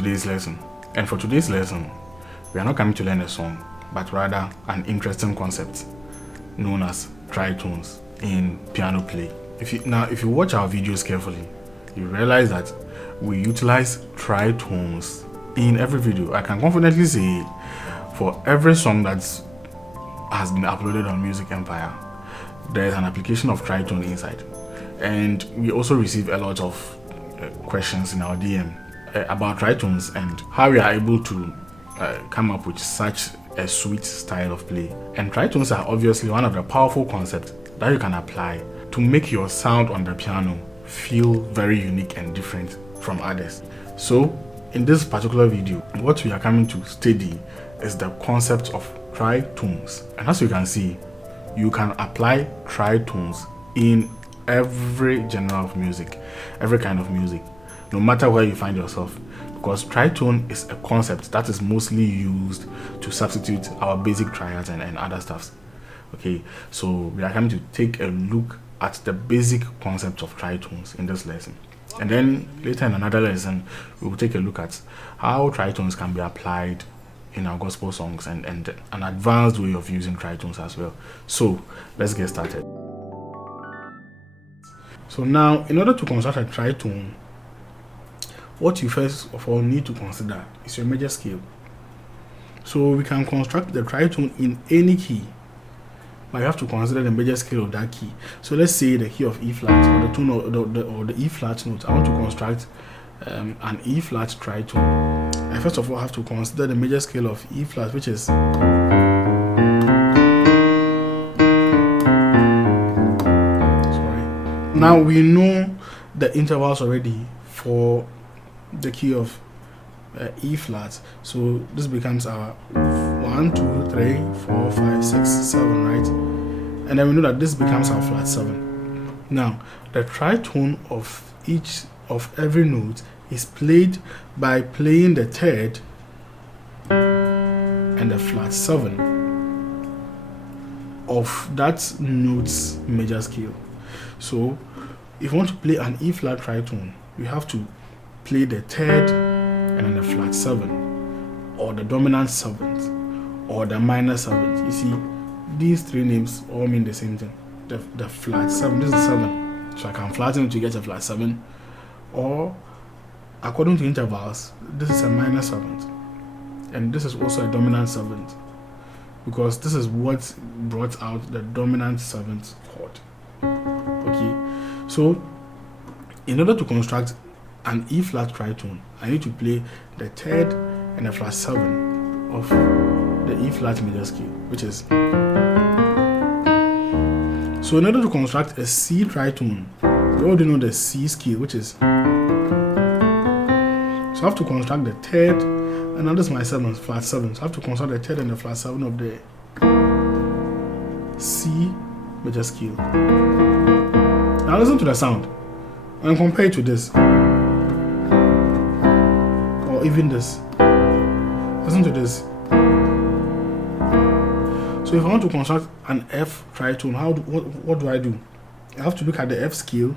today's lesson. And for today's lesson, we are not coming to learn a song, but rather an interesting concept known as tritones in piano play. If you watch our videos carefully, you realize that we utilize tritones in every video. I can confidently say for every song that has been uploaded on Music Empire, there is an application of tritone inside. And we also receive a lot of questions in our DM about tritones and how we are able to come up with such a sweet style of play. And tritones are obviously one of the powerful concepts that you can apply to make your sound on the piano feel very unique and different from others. So in this particular video, what we are coming to study is the concept of tritones. And as you can see, you can apply tritones in every genre of music, every kind of music, no matter where you find yourself, because tritone is a concept that is mostly used to substitute our basic triads and other stuffs. Okay, so we are coming to take a look at the basic concept of tritones in this lesson, and then later in another lesson we will take a look at how tritones can be applied in our gospel songs and an advanced way of using tritones as well. So let's get started. So now, in order to construct a tritone, what you first of all need to consider is your major scale. So we can construct the tritone in any key, but you have to consider the major scale of that key. So let's say the key of E flat, or the tone or the E flat note. I want to construct an E flat tritone. I first of all have to consider the major scale of E flat, which is Now we know the intervals already for the key of E flat, so this becomes our 1, 2, 3, 4, 5, 6, 7, right? And then we know that this becomes our flat 7. Now the tritone of each of every note is played by playing the third and the flat 7 of that note's major scale. So if you want to play an E flat tritone, you have to play the third and then the flat 7, or the dominant 7th, or the minor 7th. You see, these three names all mean the same thing. The flat 7, this is 7, so I can flatten it to get a flat 7, or according to intervals, this is a minor 7th, and this is also a dominant 7th, because this is what brought out the dominant 7th chord. Okay, so in order to construct an E flat tritone, I need to play the third and the flat 7 of the E flat major scale, which is. So in order to construct a C tritone, we already know the C scale, which is. So I have to construct the third, and now this is my 7, flat 7. So I have to construct the third and the flat 7 of the C major scale. Now listen to the sound and compare it to this, or even this. Listen to this. So if I want to construct an F tritone, what do I do? I have to look at the F scale,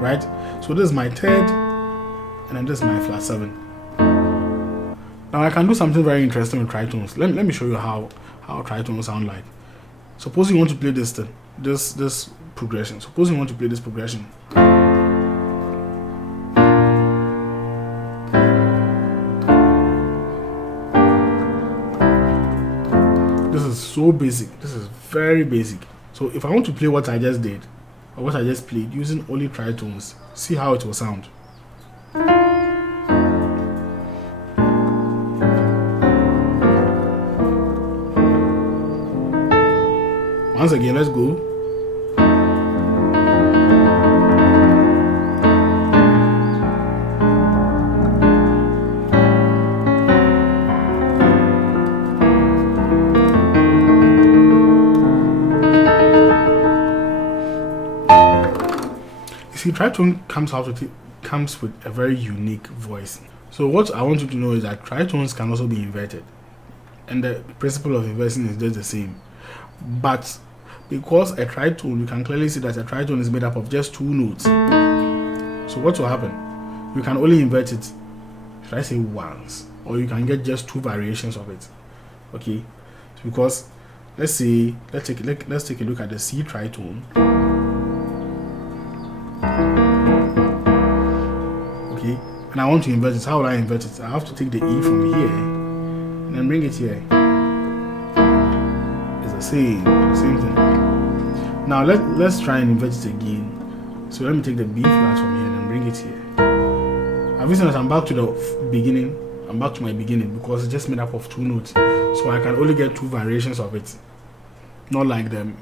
right? So this is my third, and then this is my flat 7. Now I can do something very interesting with tritones. Let me show you how tritones sound like. Suppose you want to play this thing, this progression. Suppose you want to play this progression. This is so basic. This is very basic. So if I want to play what I just did, or what I just played using only tritones, see how it will sound. Once again, let's go. You see, tritone comes with a very unique voice. So what I want you to know is that tritones can also be inverted, and the principle of inversion is just the same. But because a tritone, you can clearly see that a tritone is made up of just 2 notes. So what will happen? you can only invert it, should I say once, or you can get just 2 variations of it. Okay, because let's take a look at the C tritone. Okay, and I want to invert it. How will I invert it? I have to take the E from here and then bring it here. It's the same thing. Now let's try and invert it again. So let me take the B flat from here and then bring it here. I've seen that I'm back to the beginning. I'm back to my beginning because it's just made up of 2 notes. So I can only get 2 variations of it. Not like the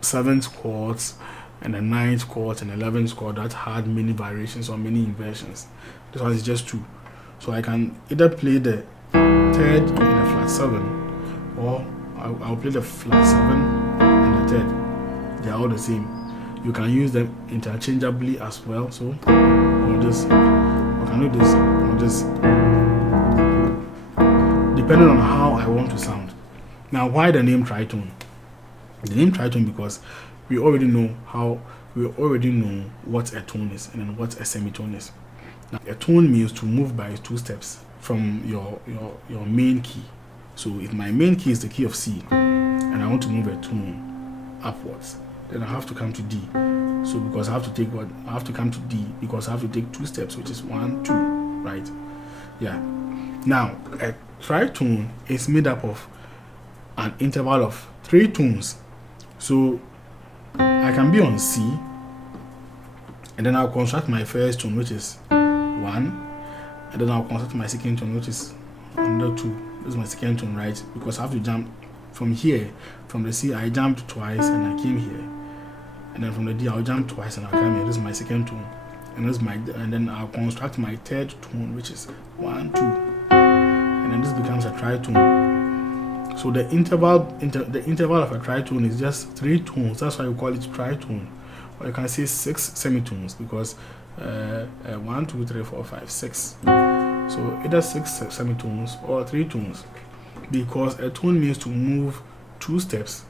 7th chords and the 9th chords and 11th chord that had many variations or many inversions. This one is just 2. So I can either play the 3rd in the flat 7, or I'll play the flat 7 and the 3rd. They are all the same. You can use them interchangeably as well. So or this, I can do this or this, depending on how I want to sound. Now, why the name tritone? The name tritone because we already know what a tone is and then what a semitone is. Now, a tone means to move by 2 steps from your main key. So if my main key is the key of C and I want to move a tone upwards, then I have to come to D. So because I have to take what? I have to come to D because I have to take 2 steps, which is 1, 2, right? Yeah. Now, a tritone is made up of an interval of 3 tones. So I can be on C, and then I'll construct my first tone, which is 1, and then I'll construct my second tone, which is under 2. This is my second tone, right? Because I have to jump from here, from the C, I jumped twice and I came here, and then from the D, I'll jump twice and I'll come here. This is my second tone, and then I'll construct my 3rd tone, which is 1, 2, and then this becomes a tritone. So the interval of a tritone is just 3 tones. That's why we call it tritone. Or you can say 6 semitones because 1, 2, 3, 4, 5, 6. So either 6 semitones or 3 tones, because a tone means to move 2 steps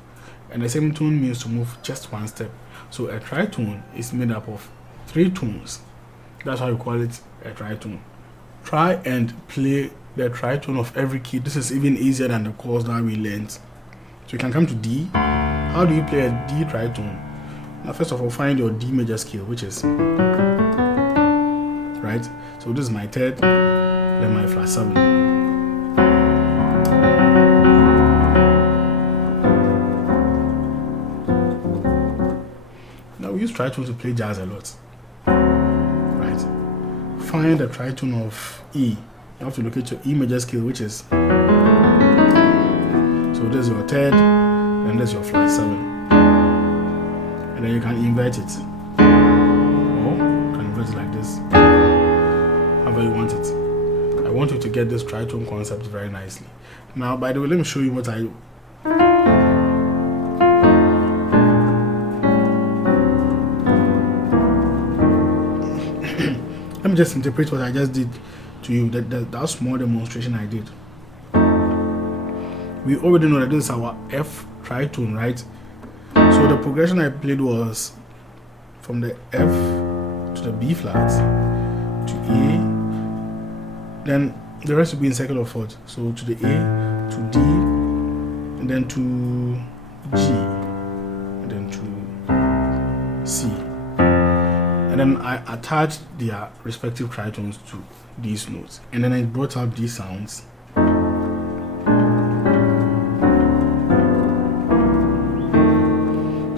and a semitone means to move just 1 step. So a tritone is made up of 3 tones. That's why we call it a tritone. Try and play the tritone of every key. This is even easier than the chords that we learned. So you can come to D. How do you play a D tritone? Now first of all, find your D major scale, which is right. So this is my 3rd, then my flat 7. Now we use tritone to play jazz a lot. Right. Find the tritone of E. You have to locate your E major scale, which is, so this is your 3rd, and this is your flat 7, and then you can invert it, or you can invert it like this, however you want it. I want you to get this tritone concept very nicely. Now, by the way, let me show you what I let me just interpret what I just did to you, that small demonstration I did. We already know that this is our F tritone, right? So the progression I played was from the F to the B flat to A, then the rest will be in circular 4th. So to the A, to D, and then to G, and then to C. And then I attached their respective tritones to these notes, and then I brought up these sounds.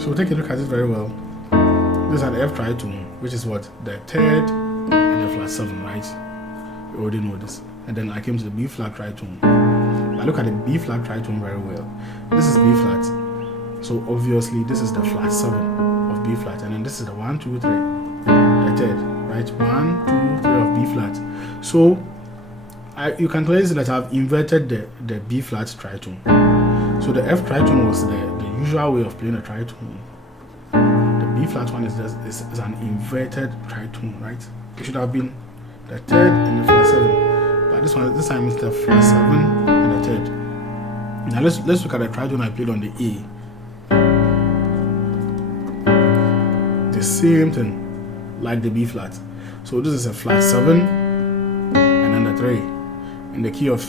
So take a look at it very well. This is an F tritone, which is what? The 3rd and the flat 7, right? You already know this. And then I came to the B flat tritone. I look at the B flat tritone very well. This is B flat. So obviously this is the flat 7 of B flat, and then this is the 1, 2, 3, the 3rd, right? 1, 2, 3 of B flat. So you can clearly see that I've inverted the B flat tritone. So the F tritone was the usual way of playing a tritone. The B flat one is an inverted tritone, right? It should have been the 3rd and the flat 7, but this time it's the flat 7 and the 3rd. Now let's look at the tritone I played on the A. The same thing like the B flat. So this is a flat 7 and then the 3 in the key of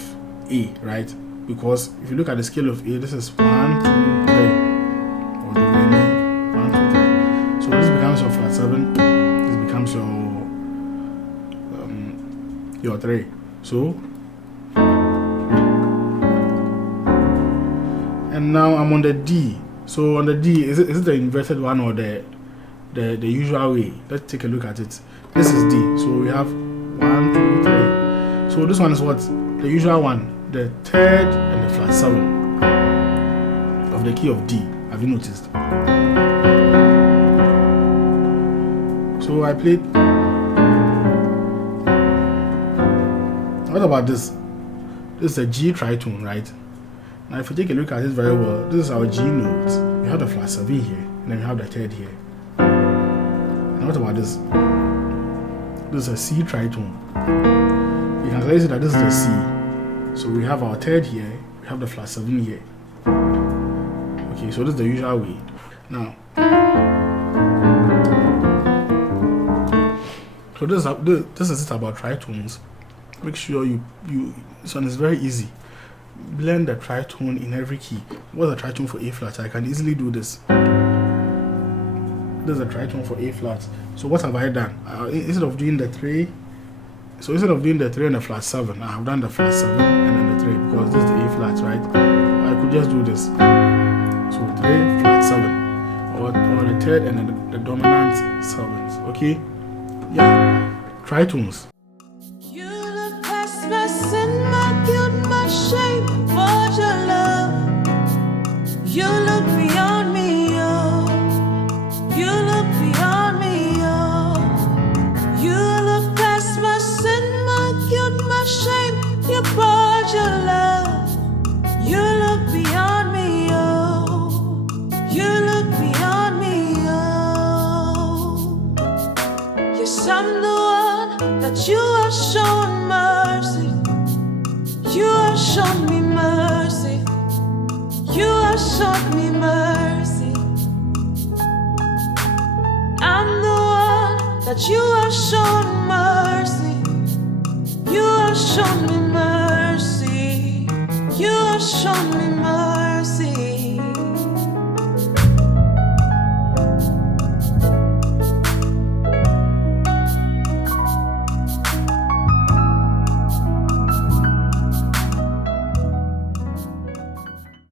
A, right? Because if you look at the scale of A, this is 1, 2, 3, or do re mi 1, 2, 3. So this becomes your flat 7. This becomes your 3. So and now I'm on the D. So on the D, is it the inverted one or the usual way? Let's take a look at it. This is D. So we have 1, 2, 3. So this one is what? The usual one, the third and the flat 7 of the key of D. Have you noticed? So I played. What about this? This is a G tritone, right? Now if you take a look at it very well, this is our G note. We have the flat 7 here, and then we have the third here. And what about this? This is a C tritone. You can clearly see that this is the C. So we have our third here, we have the flat 7 here. Okay, so this is the usual way. Now, so this is it about tritones. Make sure this one is very easy. Blend the tritone in every key. What's a tritone for A flat? I can easily do this. This is a tritone for A flat. So what have I done? Instead of doing the 3, so instead of doing the 3 and the flat 7, I have done the flat 7 and then the 3 because this is the A flat, right? I could just do this. So 3, flat 7, or the third and then the dominant 7s. Okay? Yeah. Tritones. You look past my sin, my guilt, my shame for your love. You look beyond me, oh. You look beyond me, oh. You look past my sin, my guilt, my shame. You brought your love. You look beyond me, oh. You look beyond me, oh. Yes, I'm the one that you have shown mercy. You have shown me mercy. You have shown me mercy. I'm the one that you have shown mercy.